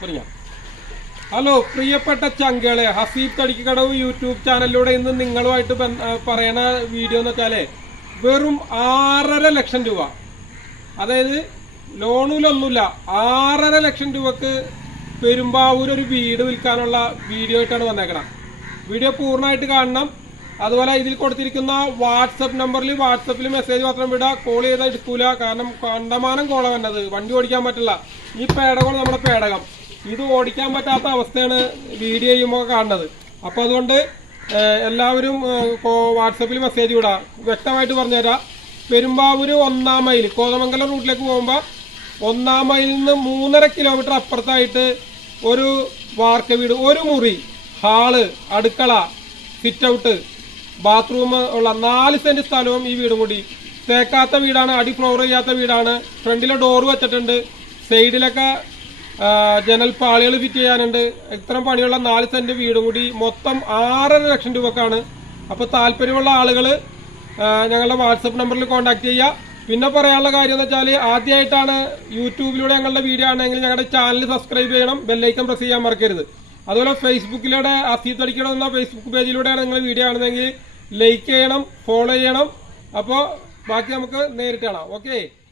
തുടങ്ങാം ഹലോ പ്രിയപ്പെട്ട ചങ്കളെ ഹസീബ് തടിക്കടവ് യൂട്യൂബ് ചാനലിലൂടെ ഇന്ന് നിങ്ങളുമായിട്ട് പറയണ വീഡിയോ എന്ന് വെച്ചാൽ വെറും ആറര ലക്ഷം രൂപ. അതായത് ലോണിലൊന്നുമില്ല ആറര ലക്ഷം രൂപക്ക് പെരുമ്പാവൂർ ഒരു വീട് വിൽക്കാനുള്ള വീഡിയോ ആയിട്ടാണ് വന്നേക്കണം വീഡിയോ പൂർണമായിട്ട് കാണണം. അതുപോലെ ഇതിൽ കൊടുത്തിരിക്കുന്ന വാട്സപ്പ് നമ്പറിൽ വാട്സപ്പിൽ മെസ്സേജ് മാത്രം വിടുക കോൾ ചെയ്താൽ എടുക്കൂല. കാരണം കണ്ടമാനം കോള വണ്ടി ഓടിക്കാൻ പറ്റില്ല. ഈ പേടകമാണ് നമ്മുടെ പേടകം. ഇത് ഓടിക്കാൻ പറ്റാത്ത അവസ്ഥയാണ് വീഡിയോ ചെയ്യുമ്പോൾ കാണുന്നത്. അപ്പോൾ അതുകൊണ്ട് എല്ലാവരും വാട്സപ്പിൽ മെസ്സേജ് വിടാം വ്യക്തമായിട്ട് പറഞ്ഞുതരാം. പെരുമ്പാവൂര് ഒന്നാം മൈൽ കോതമംഗലം റൂട്ടിലേക്ക് പോകുമ്പോൾ ഒന്നാം മൈലിൽ നിന്ന് മൂന്നര കിലോമീറ്റർ അപ്പുറത്തായിട്ട് ഒരു വാർക്ക വീട് ഒരു മുറി ഹാൾ അടുക്കള സിറ്റ് ഔട്ട് ബാത്റൂം ഉള്ള നാല് സെന്റ് സ്ഥലവും ഈ വീടും കൂടി. തേക്കാത്ത വീടാണ് അടി ഫ്ലോർ ചെയ്യാത്ത വീടാണ്. ഫ്രണ്ടിലെ ഡോറ് വെച്ചിട്ടുണ്ട്. സൈഡിലൊക്കെ ആ, ജനൽ പാളികൾ ഫിറ്റ് ചെയ്യാനുണ്ട്. ഇത്തരം പണിയുള്ള നാല് സെന്റ് വീടും കൂടി മൊത്തം ആറര ലക്ഷം രൂപക്കാണ്. അപ്പോൾ താല്പര്യമുള്ള ആളുകൾ ഞങ്ങളുടെ വാട്സപ്പ് നമ്പറിൽ കോൺടാക്ട് ചെയ്യുക. പിന്നെ പറയാനുള്ള കാര്യം എന്ന് വെച്ചാൽ ആദ്യമായിട്ടാണ് യൂട്യൂബിലൂടെ ഞങ്ങളുടെ വീഡിയോ ആണെങ്കിൽ ഞങ്ങളുടെ ചാനൽ സബ്സ്ക്രൈബ് ചെയ്യണം ബെല്ലൈക്കൻ പ്രസ് ചെയ്യാൻ മറക്കരുത്. അതുപോലെ ഫേസ്ബുക്കിലൂടെ അസീത് അടിക്കണം എന്ന ഫേസ്ബുക്ക് പേജിലൂടെയാണ് നിങ്ങൾ വീഡിയോ ആണെന്നെങ്കിൽ ലൈക്ക് ചെയ്യണം ഫോളോ ചെയ്യണം. അപ്പോൾ ബാക്കി നമുക്ക് നേരിട്ട് കാണാം. ഓക്കെ